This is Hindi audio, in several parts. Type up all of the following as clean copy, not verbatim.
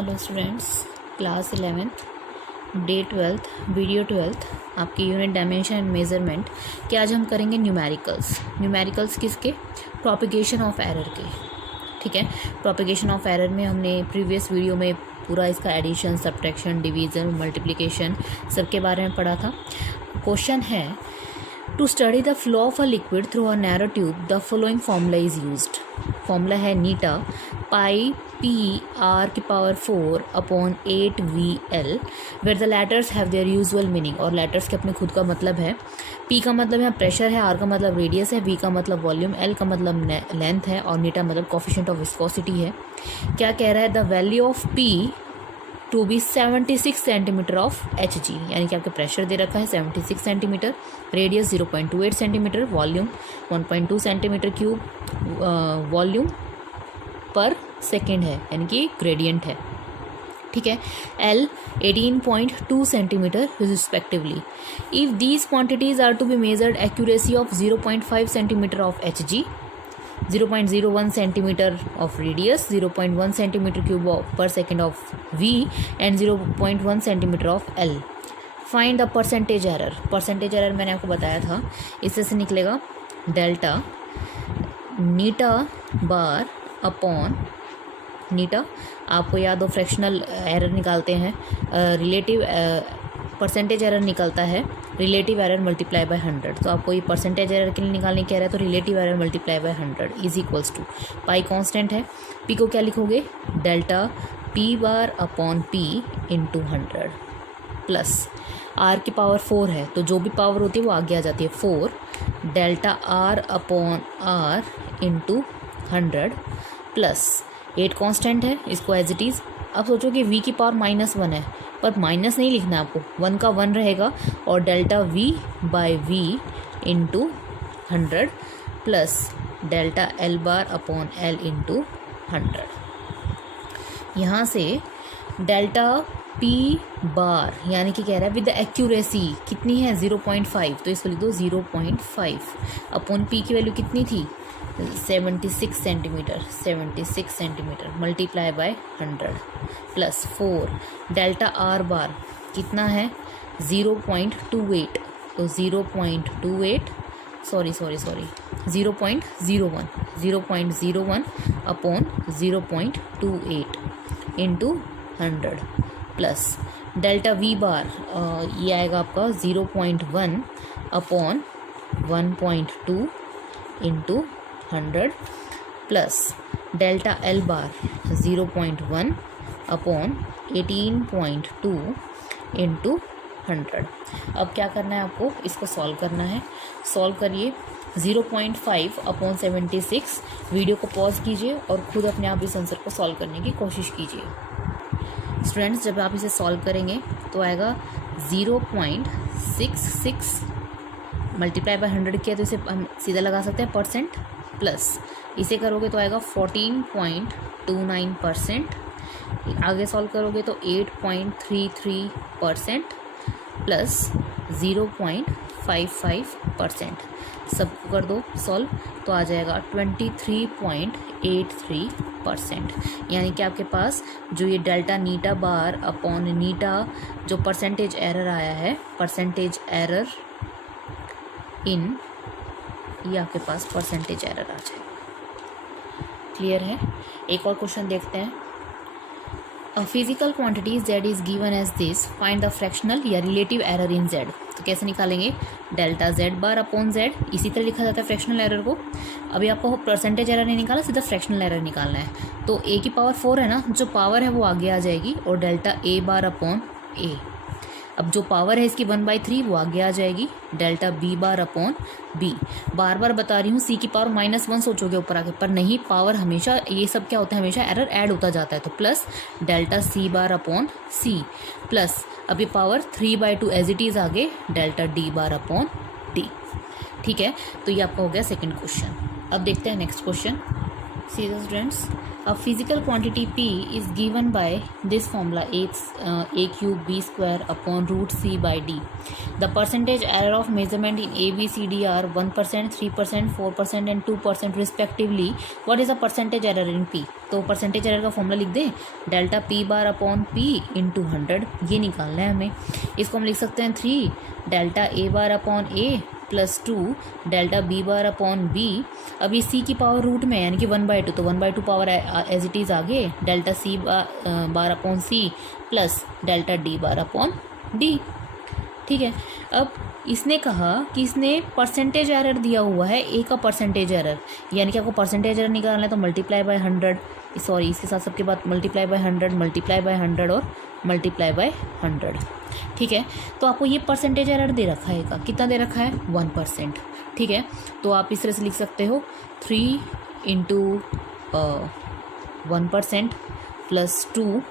Hello students, class 11th day 12th video 12th आपकी यूनिट डायमेंशन एंड मेजरमेंट के आज हम करेंगे न्यूमेरिकल्स किसके? प्रोपिगेशन ऑफ एरर के। ठीक है, प्रोपिगेशन ऑफ एरर में हमने प्रीवियस वीडियो में पूरा इसका एडिशन, सब्ट्रैक्शन, डिवीज़न, मल्टीप्लिकेशन सब के बारे में पढ़ा था। क्वेश्चन है, to study the flow of a liquid through a narrow tube the following formula is used. Formula है नीटा पाई पी आर की power 4 upon 8 V L, where the letters have their usual meaning. और लेटर्स के अपने खुद का मतलब है। पी का मतलब यहाँ प्रेशर है, आर का मतलब रेडियस है, वी का मतलब वॉल्यूम, एल का मतलब लेंथ है और नीटा मतलब कोफिशिएंट ऑफ विस्कोसिटी है। क्या कह रहा है? The value of P to be 76 centimetre of H G, यानी कि आपका प्रेशर दे रखा है 76 centimetre, radius 0.28 centimetre, volume 1.2 centimetre cube volume per second है, यानी कि ग्रेडियंट है। ठीक है, L 18.2 centimetre respectively. If these quantities are to be measured, accuracy of 0.5 centimetre of H G, 0.01 centimetre of radius, 0.1 centimetre cube per second of we and 0.1 centimetre of L. Find the percentage error. Percentage error मैंने आपको बताया था, इससे से निकलेगा डेल्टा नीटा बार अपॉन नीटा। आपको याद हो फ्रैक्शनल एरर निकालते हैं, रिलेटिव परसेंटेज एरर निकलता है रिलेटिव एरर मल्टीप्लाई बाय 100। तो आपको ये परसेंटेज एरर के लिए निकालने क्या रहा है, तो relative error multiply by 100 is equals to pi constant है। पी को क्या लिखोगे? Delta P bar upon P into 100 plus R की पावर 4 है, तो जो भी पावर होती है वो आगे आ जाती है 4 delta R upon R into 100 plus 8 constant है, इसको एज इट इज़। अब सोचो कि v की पावर -1 है, पर माइनस नहीं लिखना है आपको, 1 का 1 रहेगा और delta v by v into 100 plus delta l bar upon l into 100। यहाँ से डेल्टा p बार यानी कि कह रहा है विद द एक्यूरेसी कितनी है 0.5, तो इसको लिख दो 0.5 अपॉन p की वैल्यू कितनी थी 76 centimetre multiply by 100 plus 4 delta R bar कितना है 0.28, तो 0.01 upon 0.28 into 100 plus delta V bar ये आएगा आपका 0.1 upon 1.2 into 100 plus delta L bar 0.1 upon 18.2 into 100। अब क्या करना है आपको? इसको सॉल्व करना है। सॉल्व करिए। 0.5 अपॉन 76, वीडियो को पॉज कीजिए और खुद अपने आप इस आंसर को सॉल्व करने की कोशिश कीजिए। स्टूडेंट्स, जब आप इसे सॉल्व करेंगे तो आएगा 0.66 मल्टीप्लाई बाय 100 किया तो इसे हम सीधा लगा सकते हैं परसेंट, प्लस इसे करोगे तो आएगा 14.29%, आगे सॉल्व करोगे तो 8.33% प्लस 0.55%। सबको कर दो सॉल्व तो आ जाएगा 23.83%। यानी कि आपके पास जो ये डेल्टा नीटा बार अपॉन नीटा जो परसेंटेज एरर आया है, परसेंटेज एरर इन, ये आपके पास परसेंटेज एरर आ जाए। क्लियर है? एक और क्वेश्चन देखते हैं। A physical quantity z is given as this, find the fractional या रिलेटिव एरर इन z। तो कैसे निकालेंगे? Delta z bar upon z, इसी तरह लिखा जाता है फ्रैक्शनल एरर को। अभी आपको परसेंटेज एरर नहीं निकाला, सीधा फ्रैक्शनल एरर निकालना है। तो a की पावर 4 है ना, जो पावर है वो आगे आ जाएगी और delta a bar upon a। अब जो पावर है इसकी 1/3 वो आगे आ जाएगी, delta b bar upon b। बार बार बता रही हूँ c की पावर -1 सोचोगे ऊपर आके, पर नहीं, पावर हमेशा ये सब क्या होता है, हमेशा एरर ऐड होता जाता है। तो plus delta c bar upon c plus अभी पावर 3/2 एज इट इज़ आगे delta d bar upon d। ठीक है, तो ये आपका हो गया सेकेंड क्वेश्चन। अब देखते हैं next question. See students, A physical quantity P is given by this formula a cube b square upon root c by d. The percentage error of measurement in A, B, C, D are 1%, 3%, 4% and 2% respectively. What is the percentage error in P? तो percentage error का फॉर्मूला लिख दें, delta P bar upon P into 100, ये निकालना है हमें. इसको हम लिख सकते हैं 3 delta A bar upon A plus 2 delta B bar upon B. अब ये C की पावर रूट में यानी कि 1/2, तो 1/2 पावर एज इट इज़ आगे delta C bar upon C plus delta D bar upon D. ठीक है. अब इसने कहा कि इसने परसेंटेज एरर दिया हुआ है, ए का परसेंटेज एरर, यानी कि आपको परसेंटेज एरर निकालना है तो मल्टीप्लाई बाय 100, सॉरी इसके साथ सबके बाद मल्टीप्लाई बाय 100, मल्टीप्लाई बाय 100 और मल्टीप्लाई बाय 100. ठीक है. तो आपको ये परसेंटेज एरर दे रखा है, का कितना दे रखा है 1%. ठीक है. तो आप इस तरह से लिख सकते हो 3 इंटू 1% प्लस 2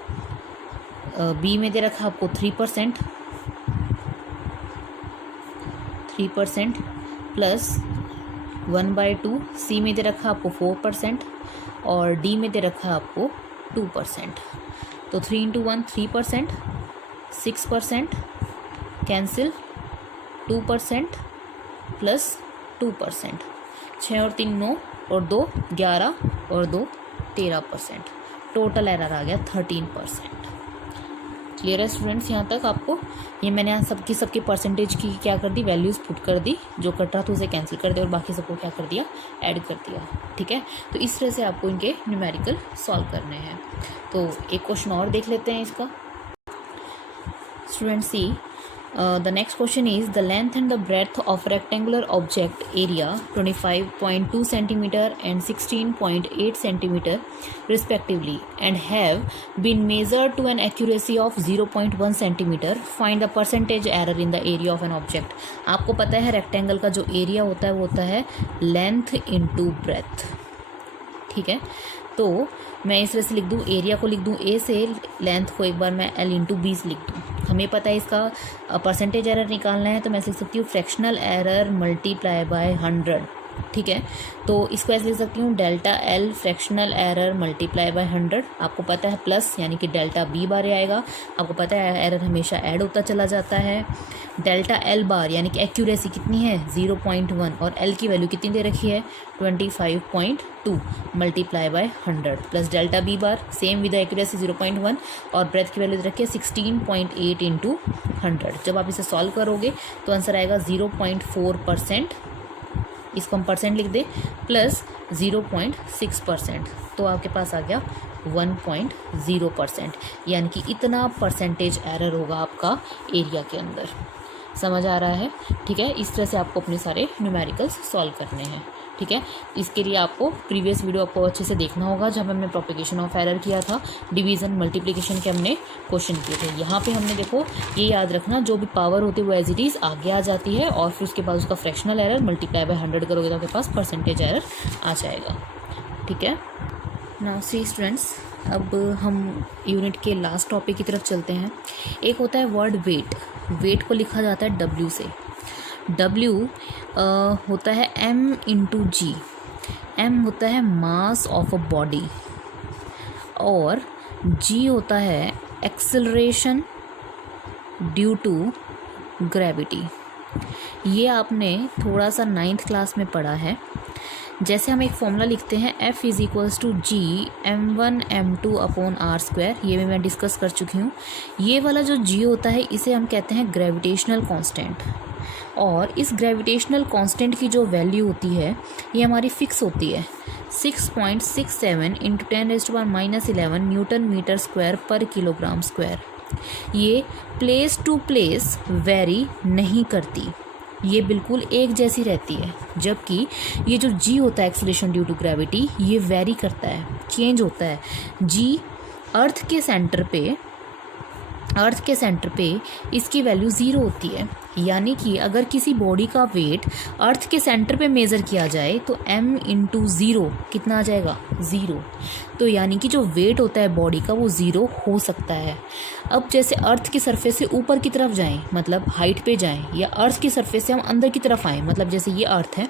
बी में दे रखा है आपको 3% प्लस 1/2 सी में दे रखा है आपको 4% और डी में दे रखा है आपको 2%. तो 3 इंटू 1 3%, 6% कैंसिल, 2% प्लस 2%, 6 और 3 9 और 2 11 और 2 13%. टोटल एरर आ गया 13%. क्लियर है स्टूडेंट्स यहाँ तक आपको? ये मैंने यहाँ सबकी परसेंटेज की क्या कर दी, वैल्यूज़ पुट कर दी, जो कट रहा था उसे कैंसिल कर दिया और बाकी सबको क्या कर दिया, ऐड कर दिया. ठीक है. तो इस तरह से आपको इनके न्यूमेरिकल सॉल्व करने हैं. तो एक क्वेश्चन और देख लेते हैं इसका. Student C, the next question is the length and the breadth of rectangular object area 25.2 centimeter and 16.8 centimeter respectively and have been measured to an accuracy of 0.1 centimeter. Find the percentage error in the area of an object. आपको पता है रेक्टेंगल का जो एरिया होता है वो होता है लेंथ इंटू ब्रेथ. ठीक है. तो मैं इस तरह से लिख दूँ, एरिया को लिख दूँ ए से, लेंथ को एक बार मैं एल इंटू बी से लिख दूँ. हमें पता है इसका परसेंटेज एरर निकालना है तो मैं लिख सकती हूँ फ्रैक्शनल एरर मल्टीप्लाई बाय 100. ठीक है. तो इसको ऐसे लिख सकती हूँ delta L fractional error multiply by 100. आपको पता है प्लस यानी कि डेल्टा बी बार आएगा. आपको पता है एरर हमेशा ऐड होता चला जाता है. डेल्टा एल बार यानी कि एक्यूरेसी कितनी है 0.1 और एल की वैल्यू कितनी दे रखी है 25.2 multiply by 100 plus delta B bar same with accuracy 0.1 और ब्रेथ की वैल्यू दे रखी है 16.8 इंटू 100. जब आप इसे सॉल्व करोगे तो आंसर आएगा 0.4%. इसको हम परसेंट लिख दें प्लस 0.6%, तो आपके पास आ गया 1.0%. यानी कि इतना परसेंटेज एरर होगा आपका एरिया के अंदर. समझ आ रहा है? ठीक है. इस तरह से आपको अपने सारे न्यूमेरिकल्स सॉल्व करने हैं. ठीक है. इसके लिए आपको प्रीवियस वीडियो आपको अच्छे से देखना होगा जब हमने प्रोपेगेशन ऑफ एरर किया था, डिवीज़न मल्टीप्लिकेशन के हमने क्वेश्चन किए थे. यहाँ पे हमने देखो ये याद रखना, जो भी पावर होती है वो एज इट इज़ आगे आ जाती है और फिर उसके बाद उसका फ्रैक्शनल एरर मल्टीप्लाई बाय 100 करोगे तो आपके पास परसेंटेज एरर आ जाएगा. ठीक है. नाउ सी स्टूडेंट्स, अब हम यूनिट के लास्ट टॉपिक की तरफ चलते हैं. एक होता है वर्ड वेट. वेट को लिखा जाता है W से. W होता है M इंटू जी. M होता है मास ऑफ अ बॉडी और G होता है एक्सेलरेशन ड्यू टू ग्रेविटी. ये आपने थोड़ा सा 9th क्लास में पढ़ा है. जैसे हम एक फॉर्मूला लिखते हैं F is equals to G m1 m2 upon r². ये भी मैं डिस्कस कर चुकी हूँ. ये वाला जो G होता है इसे हम कहते हैं ग्रेविटेशनल कांस्टेंट. और इस ग्रेविटेशनल कांस्टेंट की जो वैल्यू होती है ये हमारी फिक्स होती है 6.67 इंटू 10⁻⁻11 न्यूटन मीटर स्क्वायर पर किलोग्राम स्क्वायर. ये प्लेस टू प्लेस वेरी नहीं करती, ये बिल्कुल एक जैसी रहती है. जबकि ये जो जी होता है एक्सेलरेशन ड्यू टू ग्रेविटी, ये वेरी करता है, चेंज होता है. जी अर्थ के सेंटर पे इसकी वैल्यू 0 होती है. यानी कि अगर किसी बॉडी का वेट अर्थ के सेंटर पे मेज़र किया जाए तो m इंटू 0 कितना आ जाएगा 0. तो यानी कि जो वेट होता है बॉडी का वो 0 हो सकता है. अब जैसे अर्थ की सरफेस से ऊपर की तरफ जाएं मतलब हाइट पे जाएं, या अर्थ की सरफेस से हम अंदर की तरफ आएँ मतलब जैसे ये अर्थ है,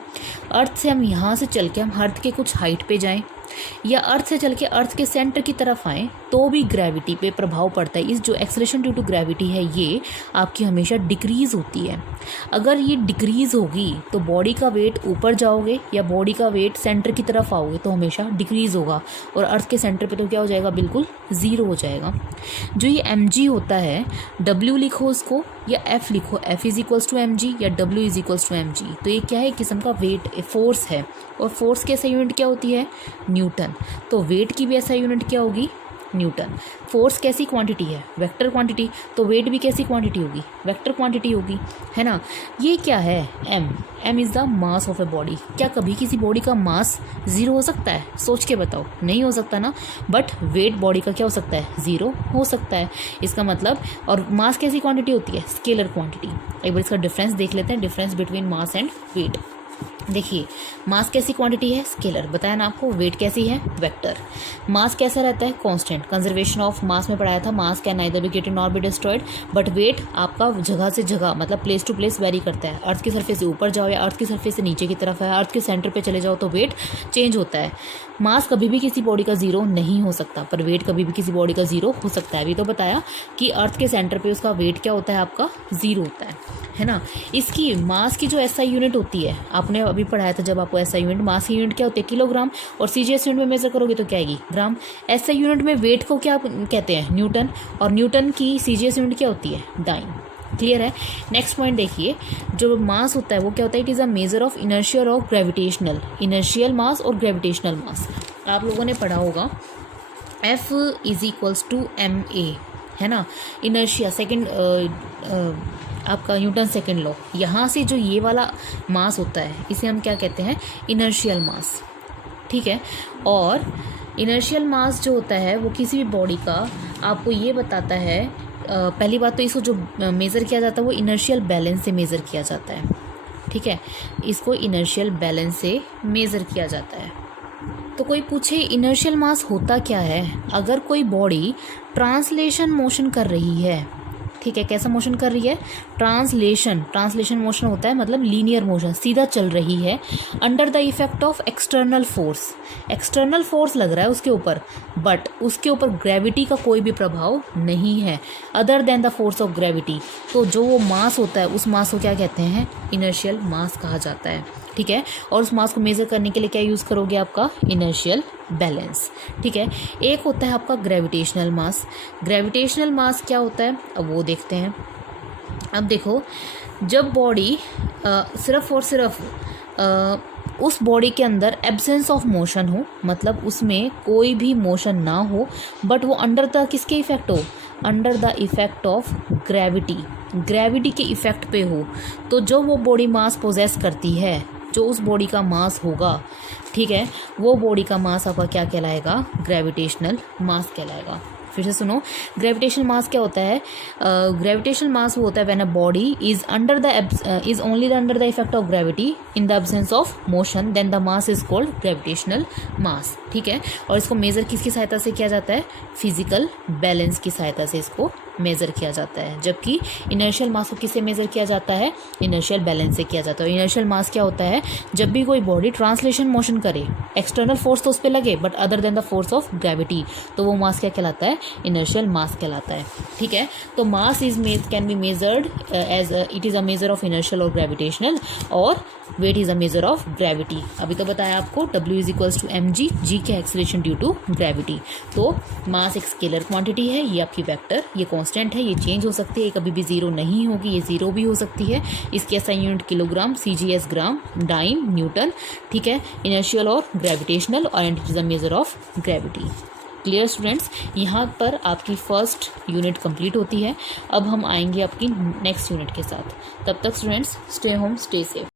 अर्थ से हम यहाँ से चल के हम अर्थ के कुछ हाइट पे जाएं या अर्थ से चल के अर्थ के सेंटर की तरफ आएँ तो भी ग्रेविटी पे प्रभाव पड़ता है। इस जो एक्सेलरेशन ड्यू टू ग्रेविटी है ये आपकी हमेशा डिक्रीज़ होती है। अगर ये डिक्रीज़ होगी तो बॉडी का वेट ऊपर जाओगे या बॉडी का वेट सेंटर की तरफ आओगे तो हमेशा डिक्रीज़ होगा, और अर्थ के सेंटर पे तो क्या हो जाएगा, बिल्कुल ज़ीरो हो जाएगा। जो ये mg होता है, w लिखो उसको या f लिखो, f is equals to mg या w is equals to mg। तो ये क्या है, किस्म का वेट फोर्स है, और फोर्स की ऐसा यूनिट क्या होती है, न्यूटन। तो वेट की भी ऐसा यूनिट क्या होगी, न्यूटन। फोर्स कैसी क्वांटिटी है, वेक्टर क्वांटिटी, तो वेट भी कैसी क्वांटिटी होगी, वेक्टर क्वांटिटी होगी, है ना। ये क्या है, m is the mass of a body. क्या कभी किसी बॉडी का मास ज़ीरो हो सकता है, सोच के बताओ, नहीं हो सकता ना। बट वेट बॉडी का क्या हो सकता है, ज़ीरो हो सकता है। इसका मतलब, और मास कैसी क्वांटिटी होती है, स्केलर क्वांटिटी। एक बार इसका डिफरेंस देख लेते हैं, difference between mass and weight. देखिए, मास कैसी क्वांटिटी है, स्केलर, बताया ना आपको। वेट कैसी है, वेक्टर। मास कैसा रहता है, कांस्टेंट। कंजर्वेशन ऑफ मास में पढ़ाया था, mass can neither be created nor be destroyed. But weight आपका जगह से जगह, मतलब प्लेस टू प्लेस वेरी करता है। अर्थ की सरफेस से ऊपर जाओ या अर्थ की सरफेस से नीचे की तरफ है, अर्थ के सेंटर पे चले जाओ तो वेट चेंज होता है। मास कभी भी किसी बॉडी का ज़ीरो नहीं हो सकता, पर वेट कभी भी किसी बॉडी का ज़ीरो हो सकता है। अभी तो बताया कि अर्थ के सेंटर पे उसका वेट क्या होता है, आपका ज़ीरो होता है ना। इसकी मास की जो एसआई यूनिट होती है, आपने अभी पढ़ाया था जब आपको एसआई यूनिट, मास की यूनिट क्या होती है, किलोग्राम, और सीजीएस यूनिट में मेजर करोगे तो क्या आएगी, ग्राम। एसआई यूनिट में वेट को क्या कहते हैं, न्यूटन, और न्यूटन की सीजीएस यूनिट क्या होती है, डाइन। क्लियर है। नेक्स्ट पॉइंट देखिए, जो मास होता है वो क्या होता है, it is a measure of inertial और ग्रेविटेशनल, इनर्शियल मास और ग्रेविटेशनल मास। आप लोगों ने पढ़ा होगा F is equals to ma, है ना। इनर्शिया सेकेंड, आपका न्यूटन सेकेंड लॉ, यहाँ से जो ये वाला मास होता है इसे हम क्या कहते हैं, इनर्शियल मास, ठीक है। और इनर्शियल मास जो होता है वो किसी भी बॉडी का आपको ये बताता है, पहली बात तो इसको जो मेज़र किया जाता है वो इनर्शियल बैलेंस से मेज़र किया जाता है, ठीक है। इसको इनर्शियल बैलेंस से मेज़र किया जाता है। तो कोई पूछे इनर्शियल मास होता क्या है, अगर कोई बॉडी ट्रांसलेशन मोशन कर रही है, ठीक है, कैसा मोशन कर रही है, ट्रांसलेशन मोशन होता है मतलब लीनियर मोशन, सीधा चल रही है, under the effect of external force लग रहा है उसके ऊपर, बट उसके ऊपर ग्रेविटी का कोई भी प्रभाव नहीं है other than the force of gravity. तो जो वो मास होता है उस मास को क्या कहते हैं, इनर्शियल मास कहा जाता है, ठीक है। और उस मास को मेज़र करने के लिए क्या यूज़ करोगे, आपका इनर्शियल बैलेंस, ठीक है। एक होता है आपका ग्रेविटेशनल मास क्या होता है, अब वो देखते हैं। अब देखो, जब बॉडी सिर्फ और सिर्फ उस बॉडी के अंदर एब्सेंस ऑफ मोशन हो, मतलब उसमें कोई भी मोशन ना हो, बट वो अंडर द किसके इफेक्ट हो, under the effect of gravity के इफेक्ट पे हो, तो जो वो बॉडी मास पोजेस करती है, जो उस बॉडी का मास होगा, ठीक है, वो बॉडी का मास आपका क्या कहलाएगा, ग्रेविटेशनल मास कहलाएगा। फिर से सुनो, ग्रेविटेशनल मास क्या होता है, ग्रेविटेशनल मास वो होता है when a body is only under the effect of gravity in the absence of motion, then the mass is called gravitational mass, ठीक है। और इसको मेज़र किसकी सहायता से किया जाता है, फिजिकल बैलेंस की सहायता से इसको मेज़र किया जाता है। जबकि इनर्शियल मास को किससे मेज़र किया जाता है, इनर्शियल बैलेंस से किया जाता है। इनर्शियल मास क्या होता है, जब भी कोई बॉडी ट्रांसलेशन मोशन करे, एक्सटर्नल फोर्स तो उस पर लगे but other than the force of gravity, तो वो मास क्या कहलाता है, इनर्शियल मास कहलाता है, ठीक है। तो mass can be measured as it is a measure of inertial और ग्रेविटेशनल, और weight is a measure of gravity. अभी तो बताया आपको, W is equals to mg, g के एक्सेलरेशन ड्यू टू ग्रेविटी। तो मास एक स्केलर क्वांटिटी है, ये आपकी वेक्टर, ये कांस्टेंट है, ये चेंज हो सकती है, ये कभी भी ज़ीरो नहीं होगी, ये ज़ीरो भी हो सकती है। इसकी एसआई यूनिट किलोग्राम, सीजीएस ग्राम, डाइन, न्यूटन, ठीक है। इनर्शियल और ग्रेविटेशनल, और it is a measure of gravity. Clear students, यहाँ पर आपकी फर्स्ट यूनिट कंप्लीट होती है। अब हम आएंगे आपकी नेक्स्ट यूनिट के साथ। तब तक students, stay home, stay safe.